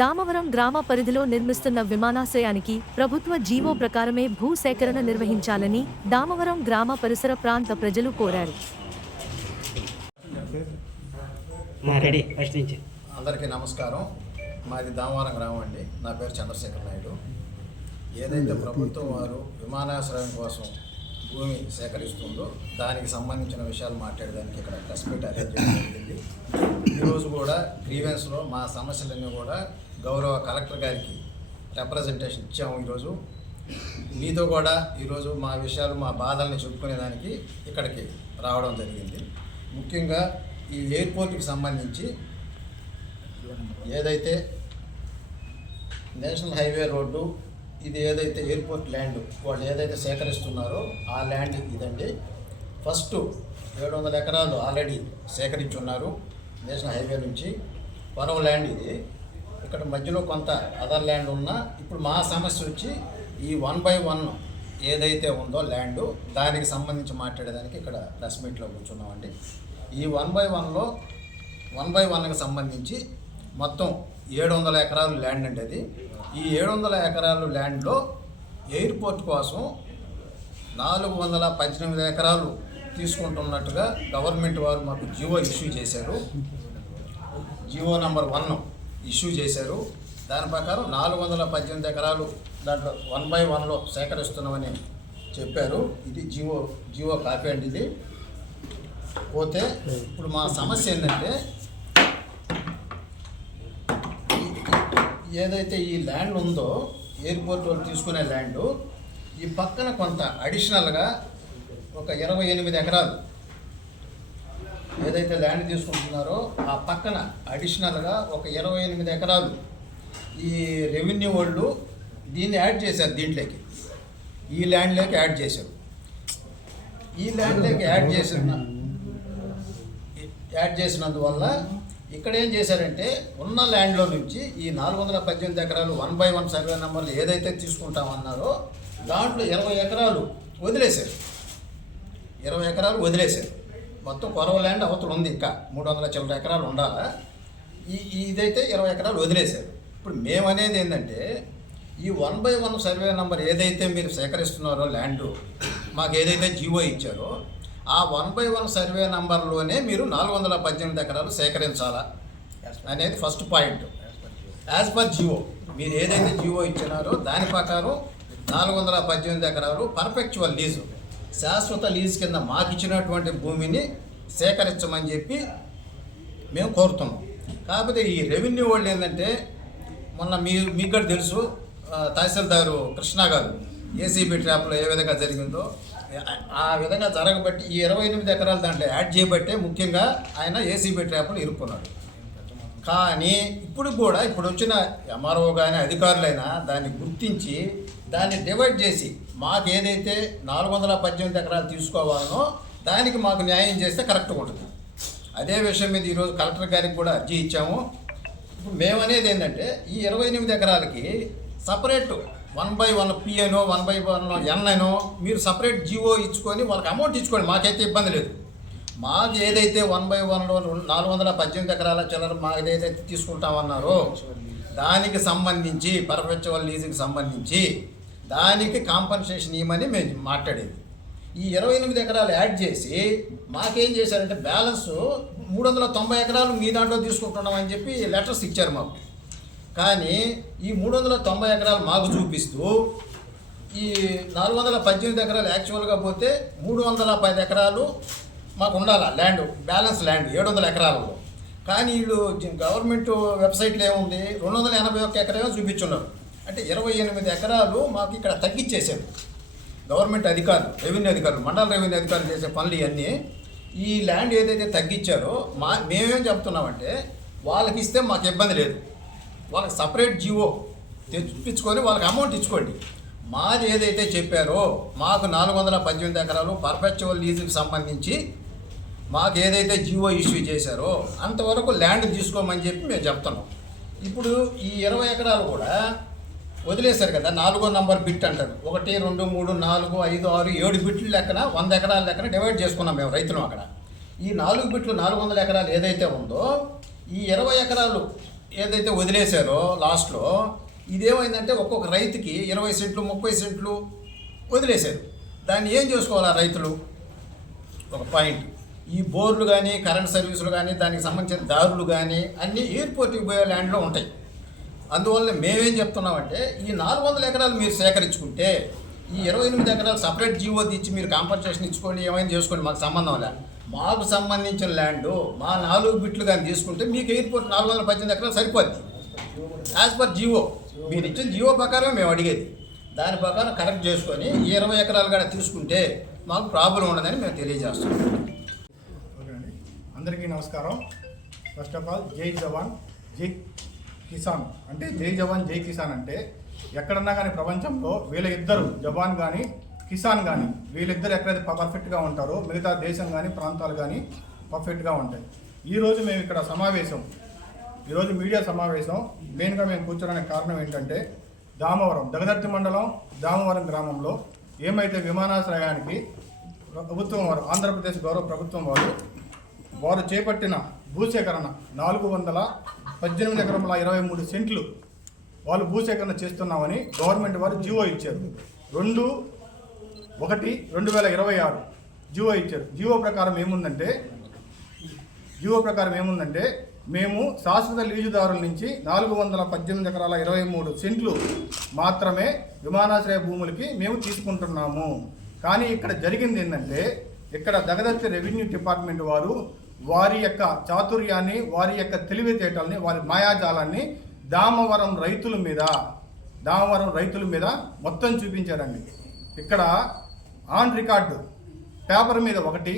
దామవరం గ్రామ పరిధిలో నిర్మిస్తున్న విమానాశ్రయానికి ప్రభుత్వ జీవో ప్రకారమే భూ సేకరణ నిర్వహించాలని దామవరం గ్రామ పరిసర ప్రాంత ప్రజలు కోరారు. అందరికీ నమస్కారం. మాది దామవరం గ్రామం అండి. నా పేరు చంద్రశేఖర్ నాయుడు. ఏదైతే ప్రభుత్వం వారు విమానాశ్రయం కోసం భూమి సేకరిస్తుందో దానికి సంబంధించిన విషయాలు మాట్లాడడానికి ఇక్కడ ప్రెస్ మీట్ అరేంజ్ చేయడం జరిగింది. ఈరోజు కూడా గ్రీవెన్స్లో మా సమస్యలన్నీ కూడా గౌరవ కలెక్టర్ గారికి రిప్రజెంటేషన్ ఇచ్చాము. ఈరోజు మీతో కూడా ఈరోజు మా విషయాలు మా బాధల్ని చెప్పుకునేదానికి ఇక్కడికి రావడం జరిగింది. ముఖ్యంగా ఈ ఎయిర్పోర్ట్కి సంబంధించి ఏదైతే నేషనల్ హైవే రోడ్డు ఇది ఏదైతే ఎయిర్పోర్ట్ ల్యాండ్ వాళ్ళు ఏదైతే సేకరిస్తున్నారో ఆ ల్యాండ్ ఇదండి. ఫస్ట్ 700 ఎకరాలు ఆల్రెడీ సేకరించున్నారు నేషనల్ హైవే నుంచి. పొరవ ల్యాండ్ ఇది. ఇక్కడ మధ్యలో కొంత అదర్ ల్యాండ్ ఉన్నా ఇప్పుడు మా సమస్య వచ్చి ఈ 1/1 ఏదైతే ఉందో ల్యాండ్ దానికి సంబంధించి మాట్లాడేదానికి ఇక్కడ ప్రెస్ మీట్లో కూర్చున్నామండి. ఈ 1/1లో 1/1కి సంబంధించి మొత్తం 700 ఎకరాలు ల్యాండ్ అండి అది. ఈ 700 ఎకరాలు ల్యాండ్లో ఎయిర్పోర్ట్ కోసం 418 ఎకరాలు తీసుకుంటున్నట్టుగా గవర్నమెంట్ వారు మాకు జియో ఇష్యూ చేశారు. జియో నెంబర్ 1 ఇష్యూ చేశారు. దాని ప్రకారం 418 ఎకరాలు దాంట్లో 1/1లో సేకరిస్తున్నామని చెప్పారు. ఇది జియో కాపీ అండి. ఇది పోతే ఇప్పుడు మా సమస్య ఏంటంటే ఏదైతే ఈ ల్యాండ్ ఉందో ఎయిర్పోర్ట్ వాళ్ళు తీసుకునే ల్యాండు ఈ పక్కన కొంత అడిషనల్గా ఒక 28 ఎకరాలు ఏదైతే ల్యాండ్ తీసుకుంటున్నారో ఆ పక్కన అడిషనల్గా ఒక 28 ఎకరాలు ఈ రెవెన్యూ వాళ్ళు దీన్ని యాడ్ చేశారు. దీంట్లోకి ఈ ల్యాండ్లోకి యాడ్ చేశారు. ఈ ల్యాండ్లోకి యాడ్ చేసినందువల్ల ఇక్కడ ఏం చేశారంటే ఉన్న ల్యాండ్లో నుంచి ఈ 418 ఎకరాలు 1/1 సర్వే నెంబర్లు ఏదైతే తీసుకుంటామన్నారో దాంట్లో 20 ఎకరాలు వదిలేశారు. 20 ఎకరాలు వదిలేశారు. మొత్తం కొరవ ల్యాండ్ అవతల ఉంది. ఇంకా 300 చిల్లర ఎకరాలు ఉండాలా. ఇదైతే 20 ఎకరాలు వదిలేశారు. ఇప్పుడు మేమనేది ఏంటంటే ఈ 1/1 సర్వే నెంబర్ ఏదైతే మీరు సేకరిస్తున్నారో ల్యాండ్ మాకు ఏదైతే జియో ఇచ్చారో ఆ 1/1 సర్వే నంబర్లోనే మీరు 418 ఎకరాలు సేకరించాలా అనేది first point. As per Jio మీరు ఏదైతే జియో ఇచ్చినారో దాని ప్రకారం 418 ఎకరాలు పర్ఫెక్చువల్ లీజు శాశ్వత లీజు కింద మాకు ఇచ్చినటువంటి భూమిని సేకరించమని చెప్పి మేము కోరుతున్నాం. కాకపోతే ఈ రెవెన్యూ వాళ్ళు ఏంటంటే మొన్న మీకు కూడా తెలుసు తహసీల్దారు కృష్ణ గారు ఏసీబీ ట్రాప్లో ఏ విధంగా జరిగిందో ఆ విధంగా జరగబట్టి ఈ 28 ఎకరాలు దాంట్లో యాడ్ చేయబట్టే ముఖ్యంగా ఆయన ఏసీబీ ట్రాప్లో ఇరుక్కున్నాడు. కానీ ఇప్పుడు వచ్చిన ఎంఆర్ఓ కానీ అధికారులైనా దాన్ని గుర్తించి దాన్ని డివైడ్ చేసి మాకు ఏదైతే 418 ఎకరాలు తీసుకోవాలనో దానికి మాకు న్యాయం చేస్తే కరెక్ట్గా ఉంటుంది. అదే విషయం మీద ఈరోజు కలెక్టర్ గారికి కూడా అర్జీ ఇచ్చాము. ఇప్పుడు మేమనేది ఏంటంటే ఈ 28 ఎకరాలకి సపరేట్ 1/1 పిఎనో 1/1 ఎన్ఐనో మీరు సపరేట్ జియో ఇచ్చుకొని వాళ్ళకి అమౌంట్ ఇచ్చుకోండి. మాకైతే ఇబ్బంది లేదు. మాకు ఏదైతే 1/1లో 418 ఎకరాల చిల్లర మాకు ఏదైతే తీసుకుంటామన్నారో దానికి సంబంధించి పర్ఫెక్చువల్ లీజుకి సంబంధించి దానికి కాంపన్సేషన్ ఇవ్వమని మేము మాట్లాడేది. ఈ 28 ఎకరాలు యాడ్ చేసి మాకేం చేశారంటే బ్యాలెన్స్ 390 ఎకరాలు మీ దాంట్లో తీసుకుంటున్నామని చెప్పి లెటర్స్ ఇచ్చారు మాకు. కానీ ఈ 390 ఎకరాలు మాకు చూపిస్తూ ఈ 418 ఎకరాలు యాక్చువల్గా పోతే 310 ఎకరాలు మాకు ఉండాలి ల్యాండ్, బ్యాలెన్స్ ల్యాండ్ 700 ఎకరాలలో. కానీ వీళ్ళు గవర్నమెంట్ వెబ్సైట్లో ఏముంది 281 ఎకరాలు చూపించున్నారు. అంటే 28 ఎకరాలు మాకు ఇక్కడ తగ్గించేసారు గవర్నమెంట్ అధికారులు, రెవెన్యూ అధికారులు, మండల రెవెన్యూ అధికారులు చేసే పనులు ఇవన్నీ. ఈ ల్యాండ్ ఏదైతే తగ్గించారో మేమేం చెప్తున్నామంటే వాళ్ళకి ఇస్తే మాకు ఇబ్బంది లేదు. వాళ్ళకి సపరేట్ జియో తెప్పించుకొని వాళ్ళకి అమౌంట్ ఇచ్చుకోండి. మాది ఏదైతే చెప్పారో మాకు 418 ఎకరాలు పర్ఫెక్చువల్ లీజుకి సంబంధించి మాకు ఏదైతే జియో ఇష్యూ చేశారో అంతవరకు ల్యాండ్ తీసుకోమని చెప్పి మేము చెప్తున్నాం. ఇప్పుడు ఈ 20 ఎకరాలు కూడా వదిలేశారు కదా, 4వ నంబర్ బిట్ అంటారు. 1 2 3 4 5 6 7 బిట్లు లెక్కన 100 ఎకరాల లెక్కన డివైడ్ చేసుకున్నాం మేము రైతులు. అక్కడ ఈ 4 బిట్లు 400 ఎకరాలు ఏదైతే ఉందో ఈ 20 ఎకరాలు ఏదైతే వదిలేశారో లాస్ట్లో ఇదేమైందంటే ఒక్కొక్క రైతుకి 20 సెంట్లు 30 సెంట్లు వదిలేశారు. దాన్ని ఏం చేసుకోవాలి ఆ రైతులు? ఒక పాయింట్, ఈ బోర్లు కానీ కరెంట్ సర్వీసులు కానీ దానికి సంబంధించిన దారులు కానీ అన్నీ ఎయిర్పోర్ట్కి పోయే ల్యాండ్లో ఉంటాయి. అందువల్ల మేమేం చెప్తున్నామంటే ఈ 400 ఎకరాలు మీరు సేకరించుకుంటే ఈ 28 ఎకరాలు సపరేట్ జీవో తెచ్చి మీరు కాంపన్సేషన్ ఇచ్చుకోండి, ఏమైనా చేసుకోండి, మాకు సంబంధం లే. మాకు సంబంధించిన ల్యాండ్ మా 4 బిట్లు కానీ తీసుకుంటే మీకు ఎయిర్పోర్ట్ 418 ఎకరాలు సరిపోద్ది. యాజ్ పర్ జీవో మీరు ఇచ్చిన జీవో ప్రకారం మేము అడిగేది, దాని ప్రకారం కరెక్ట్ చేసుకొని ఈ 20 ఎకరాలు కూడా తీసుకుంటే మాకు ప్రాబ్లం ఉండదని మేము తెలియజేస్తున్నాం. ఓకే అండి, అందరికీ నమస్కారం. ఫస్ట్ ఆఫ్ ఆల్ జై జవాన్ జై కిసాన్. అంటే జై జవాన్ జై కిసాన్ అంటే ఎక్కడన్నా కానీ ప్రపంచంలో వీళ్ళ ఇద్దరు జవాన్ కానీ కిసాన్ కానీ వీళ్ళిద్దరు ఎక్కడైతే పర్ఫెక్ట్గా ఉంటారో మిగతా దేశం కానీ ప్రాంతాలు కానీ పర్ఫెక్ట్గా ఉంటాయి. ఈరోజు మేము ఇక్కడ ఈరోజు మీడియా సమావేశం మెయిన్గా మేము కూర్చోడానికి కారణం ఏంటంటే దగదర్తి మండలం దామవరం గ్రామంలో ఏమైతే విమానాశ్రయానికి ప్రభుత్వం వారు ఆంధ్రప్రదేశ్ గౌరవ ప్రభుత్వం వారు చేపట్టిన భూసేకరణ 418 ఎకరముల 23 సెంట్లు వాళ్ళు భూసేకరణ చేస్తున్నామని గవర్నమెంట్ వారు జీవో ఇచ్చారు. 2/1/2026 జీవో ఇచ్చారు. జీవో ప్రకారం ఏముందంటే మేము శాశ్వత లీజుదారుల నుంచి 418 ఎకరాల 23 సెంట్లు మాత్రమే విమానాశ్రయ భూములకి మేము తీసుకుంటున్నాము. కానీ ఇక్కడ జరిగింది ఏంటంటే ఇక్కడ దగదర్తి రెవెన్యూ డిపార్ట్మెంట్ వారు వారి యొక్క చాతుర్యాన్ని, వారి యొక్క తెలివితేటల్ని, వారి మాయాజాలాన్ని దామవరం రైతుల మీద మొత్తం చూపించారండి. ఇక్కడ ఆన్ రికార్డు పేపర్ మీద ఒకటి,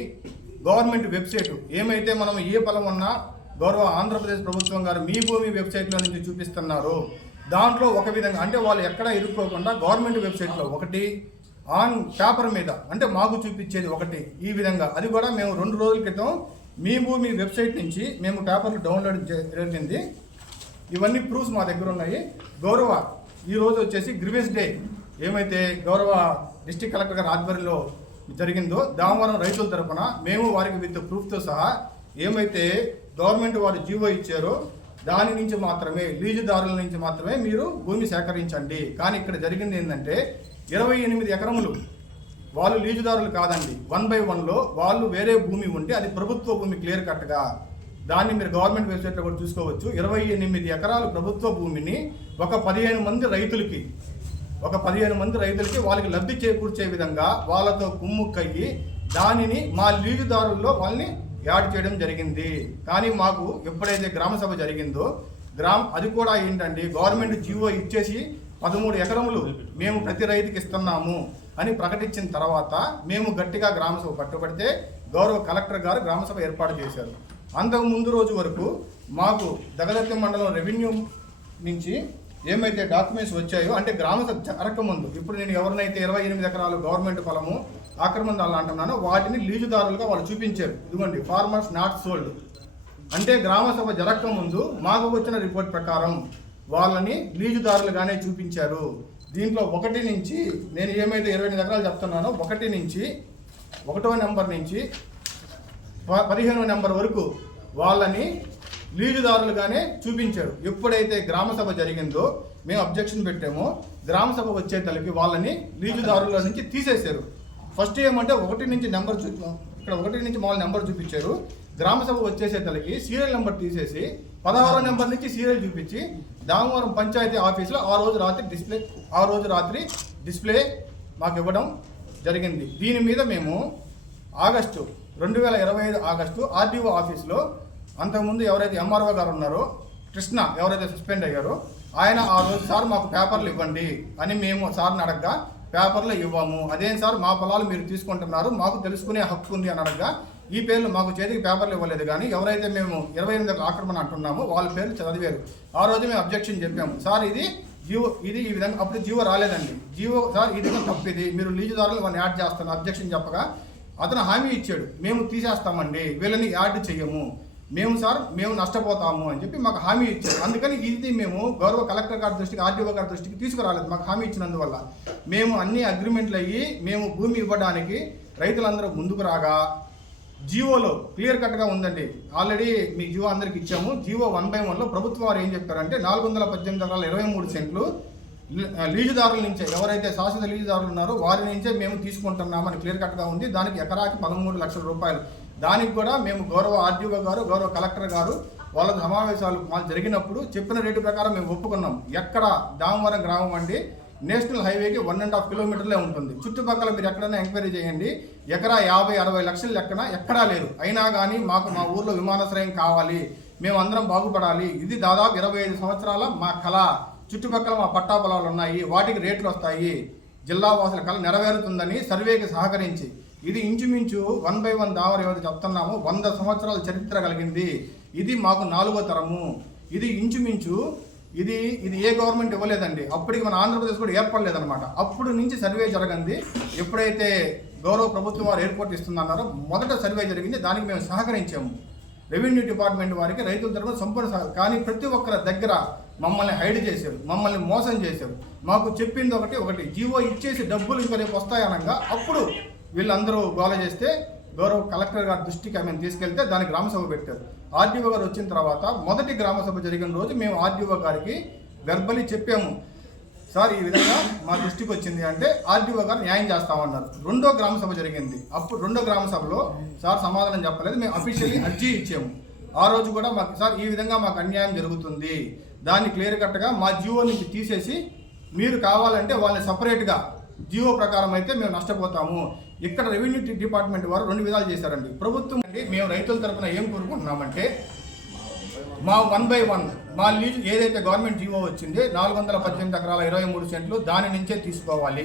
గవర్నమెంట్ వెబ్సైట్ ఏమైతే మనం ఏ పొలం ఉన్నా గౌరవ ఆంధ్రప్రదేశ్ ప్రభుత్వం గారు మీ భూమి వెబ్సైట్లో నుంచి చూపిస్తున్నారు. దాంట్లో ఒక విధంగా అంటే వాళ్ళు ఎక్కడ ఇరుక్కోకుండా గవర్నమెంట్ వెబ్సైట్లో ఒకటి, ఆన్ పేపర్ మీద అంటే మాకు చూపించేది ఒకటి. ఈ విధంగా అది కూడా మేము 2 రోజుల క్రితం మీ భూమి వెబ్సైట్ నుంచి మేము పేపర్లు డౌన్లోడ్ జరిగింది. ఇవన్నీ ప్రూఫ్స్ మా దగ్గర ఉన్నాయి. ఈరోజు వచ్చేసి గ్రీవెన్స్ డే ఏమైతే గౌరవ డిస్ట్రిక్ట్ కలెక్టర్ గారి ఆధ్వర్యంలో జరిగిందో దామవరం రైతుల తరఫున మేము వారికి విత్ ప్రూఫ్తో సహా ఏమైతే గవర్నమెంట్ వారు జీవో ఇచ్చారో దాని నుంచి మాత్రమే, లీజుదారుల నుంచి మాత్రమే మీరు భూమి సేకరించండి. కానీ ఇక్కడ జరిగింది ఏంటంటే 28 ఎకరములు వాళ్ళు లీజుదారులు కాదండి, 1/1లో వాళ్ళు వేరే భూమి ఉంటే అది ప్రభుత్వ భూమి క్లియర్ కట్గా. దాన్ని మీరు గవర్నమెంట్ వెబ్సైట్లో కూడా చూసుకోవచ్చు. 28 ఎకరాలు ప్రభుత్వ భూమిని ఒక 15 మంది రైతులకి వాళ్ళకి లబ్ధి చేకూర్చే విధంగా వాళ్ళతో కుమ్ముక్కయ్యి దానిని మా లీజుదారుల్లో వాళ్ళని యాడ్ చేయడం జరిగింది. కానీ మాకు ఎప్పుడైతే గ్రామ సభ జరిగిందో అది కూడా ఏంటంటే గవర్నమెంట్ జీవో ఇచ్చేసి 13 ఎకరములు మేము ప్రతి రైతుకి ఇస్తున్నాము అని ప్రకటించిన తర్వాత మేము గట్టిగా గ్రామ సభ పట్టుబడితే గౌరవ కలెక్టర్ గారు గ్రామ సభ ఏర్పాటు చేశారు. అంతకు ముందు రోజు వరకు మాకు దగదర్తి మండలం రెవెన్యూ నుంచి ఏమైతే డాక్యుమెంట్స్ వచ్చాయో అంటే గ్రామ సభ జరగకముందు, ఇప్పుడు నేను ఎవరినైతే 28 ఎకరాలు గవర్నమెంట్ పొలము ఆక్రమణలు అంటున్నానో వాటిని లీజుదారులుగా వాళ్ళు చూపించారు. ఇదిగోండి, ఫార్మర్స్ నాట్ సోల్డ్ అంటే గ్రామ సభ జరగకముందు మాకు వచ్చిన రిపోర్ట్ ప్రకారం వాళ్ళని లీజుదారులుగానే చూపించారు. దీంట్లో 1 నుంచి నేను ఏమైతే 28 ఎకరాలు చెప్తున్నానో 1 నుంచి 1వ నెంబర్ నుంచి 15వ నెంబర్ వరకు వాళ్ళని లీజుదారులుగానే చూపించారు. ఎప్పుడైతే గ్రామ సభ జరిగిందో మేము అబ్జెక్షన్ పెట్టామో గ్రామ సభ వచ్చేతలకి వాళ్ళని లీజుదారుల నుంచి తీసేశారు. ఫస్ట్ ఏమంటే 1 నుంచి నెంబర్ ఇక్కడ 1 నుంచి మామూలు నెంబర్ చూపించారు. గ్రామ సభ వచ్చేసేతలకి సీరియల్ నెంబర్ తీసేసి 16వ నెంబర్ నుంచి సీరియల్ చూపించి దామవరం పంచాయతీ ఆఫీసులో ఆ రోజు రాత్రి డిస్ప్లే మాకు ఇవ్వడం జరిగింది. దీని మీద మేము 2025 ఆగస్టు ఆర్డీఓ ఆఫీస్లో అంతకుముందు ఎవరైతే ఎంఆర్ఓ గారు ఉన్నారో కృష్ణ ఎవరైతే సస్పెండ్ అయ్యారో ఆయన ఆ రోజు సార్ మాకు పేపర్లు ఇవ్వండి అని మేము సార్ని అడగగా పేపర్లు ఇవ్వము, అదేం సార్ మా పొలాలు మీరు తీసుకుంటున్నారు, మాకు తెలుసుకునే హక్కు ఉంది అని అడగగా ఈ పేర్లు మాకు చేతికి పేపర్లు ఇవ్వలేదు. కానీ ఎవరైతే మేము 28 ఆక్రమణ అంటున్నామో వాళ్ళ పేర్లు చదివారు. ఆ రోజు మేము అబ్జెక్షన్ చెప్పాము, సార్ ఇది ఈ విధంగా అప్పుడు జీవో రాలేదండి, జీవో సార్ ఈ విధంగా తప్పిది, మీరు లీజుదారులు వాళ్ళని యాడ్ చేస్తాను అబ్జెక్షన్ చెప్పగా అతను హామీ ఇచ్చాడు, మేము తీసేస్తామండి, వీళ్ళని యాడ్ చెయ్యము, మేము నష్టపోతాము అని చెప్పి మాకు హామీ ఇచ్చారు. అందుకని ఇది మేము గౌరవ కలెక్టర్ గారి దృష్టికి, ఆర్డీఓ గారి దృష్టికి తీసుకురాలేదు. మాకు హామీ ఇచ్చినందువల్ల మేము అన్ని అగ్రిమెంట్లు అయ్యి మేము భూమి ఇవ్వడానికి రైతులందరూ ముందుకు రాగా జీవోలో క్లియర్ కట్గా ఉందండి. ఆల్రెడీ మీ జీవో అందరికి ఇచ్చాము. జీవో 1/1లో ప్రభుత్వం వారు ఏం చెప్పారంటే 418 ఎకరాల 23 సెంట్లు లీజుదారుల నుంచే, ఎవరైతే శాశ్వత లీజుదారులు ఉన్నారో వారి నుంచే మేము తీసుకుంటున్నామని క్లియర్ కట్గా ఉంది. దానికి ఎకరాకి 13 లక్షల రూపాయలు. దానికి కూడా మేము గౌరవ ఆర్డీఓ గారు, గౌరవ కలెక్టర్ గారు వాళ్ళ సమావేశాలు మాకు జరిగినప్పుడు చెప్పిన రేటు ప్రకారం మేము ఒప్పుకున్నాం. ఎక్కడ దామవరం గ్రామం అండి నేషనల్ హైవేకి 1.5 కిలోమీటర్లే ఉంటుంది. చుట్టుపక్కల మీరు ఎక్కడైనా ఎంక్వైరీ చేయండి, ఎకరా 50-60 లక్షల లెక్కన ఎక్కడా లేదు. అయినా కానీ మాకు మా ఊర్లో విమానాశ్రయం కావాలి, మేము అందరం బాగుపడాలి, ఇది దాదాపు 25 సంవత్సరాల మా కళ. చుట్టుపక్కల మా పట్టా పొలాలు ఉన్నాయి, వాటికి రేట్లు వస్తాయి, జిల్లా వాసుల కళ నెరవేరుతుందని సర్వేకి సహకరించి ఇది ఇంచుమించు 1/1 దామవరం ఏదైతే చెప్తున్నాము 100 సంవత్సరాల చరిత్ర కలిగింది. ఇది మాకు 4వ తరము. ఇది ఇంచుమించు ఇది ఏ గవర్నమెంట్ ఇవ్వలేదండి. అప్పటికి మన ఆంధ్రప్రదేశ్ కూడా ఏర్పడలేదన్నమాట. అప్పుడు నుంచి సర్వే జరగంది. ఎప్పుడైతే గౌరవ ప్రభుత్వం వారు ఎయిర్పోర్ట్ ఇస్తుందన్నారో మొదట సర్వే జరిగింది. దానికి మేము సహకరించాము. రెవెన్యూ డిపార్ట్మెంట్ వారికి రైతుల తరఫున సంపూర్ణ కానీ ప్రతి ఒక్కరి దగ్గర మమ్మల్ని హైడ్ చేశారు, మమ్మల్ని మోసం చేశారు. మాకు చెప్పింది ఒకటి జీవో ఇచ్చేసి డబ్బులు ఇంకా రేపు వస్తాయనగా అప్పుడు వీళ్ళందరూ గోల చేస్తే గౌరవ కలెక్టర్ గారి దృష్టికి ఆమెను తీసుకెళ్తే దానికి గ్రామసభ పెట్టారు. ఆర్డీఓ గారు వచ్చిన తర్వాత మొదటి గ్రామసభ జరిగిన రోజు మేము ఆర్డీఓ గారికి వెర్బలి చెప్పాము, సార్ ఈ విధంగా మా దృష్టికి వచ్చింది అంటే ఆర్డీఓ గారు న్యాయం చేస్తామన్నారు. రెండో గ్రామసభ జరిగింది. అప్పుడు రెండో గ్రామసభలో సార్ సమాధానం చెప్పలేదు. మేము అఫీషియల్లీ అర్జీ ఇచ్చాము. ఆ రోజు కూడా మాకు సార్ ఈ విధంగా మాకు అన్యాయం జరుగుతుంది, దాన్ని క్లియర్ కట్గా మా జీవో నుంచి తీసేసి మీరు కావాలంటే వాళ్ళని సపరేట్గా జీవో ప్రకారం అయితే మేము నష్టపోతాము. ఇక్కడ రెవెన్యూ డిపార్ట్మెంట్ వారు 2 విధాలు చేశారండి. ప్రభుత్వం అండి మేము రైతుల తరఫున ఏం కోరుకుంటున్నామంటే మా 1/1 మా లీజు ఏదైతే గవర్నమెంట్ జీవో వచ్చింది 418 ఎకరాల 23 సెంట్లు దాని నుంచే తీసుకోవాలి.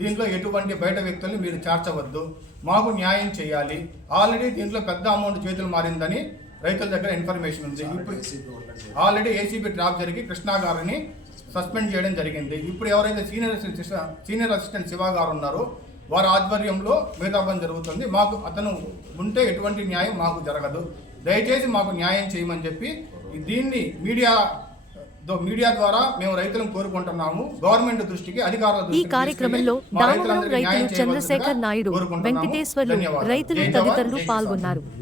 దీంట్లో ఎటువంటి బయట వ్యక్తుల్ని మీరు చేర్చవద్దు, మాకు న్యాయం చేయాలి. ఆల్రెడీ దీంట్లో పెద్ద అమౌంట్ చేతులు మారిందని రైతుల దగ్గర ఇన్ఫర్మేషన్ ఉంది. ఇప్పుడు ఆల్రెడీ ఏసీబీ ట్రాప్ జరిగి కృష్ణా గారిని సస్పెండ్ చేయడం జరిగింది. ఇప్పుడు ఎవరైతే సీనియర్ అసిస్టెంట్ శివ గారు ఉన్నారో వారి ఆధ్వర్యంలో మిగతా పని జరుగుతుంది. మాకు అతను ఉంటే ఎటువంటి న్యాయం మాకు జరగదు. దయచేసి మాకు న్యాయం చేయమని చెప్పి దీన్ని మీడియా ద్వారా మేము రైతులను కోరుకుంటున్నాము. గవర్నమెంట్ దృష్టికి, అధికారుల ఈ దృష్టికి కార్యక్రమంలో దామవరం రైతులు చంద్రశేఖర్ నాయుడు, వెంకటేశ్వర్లు, రైతులు తదితరులు పాల్గొన్నారు.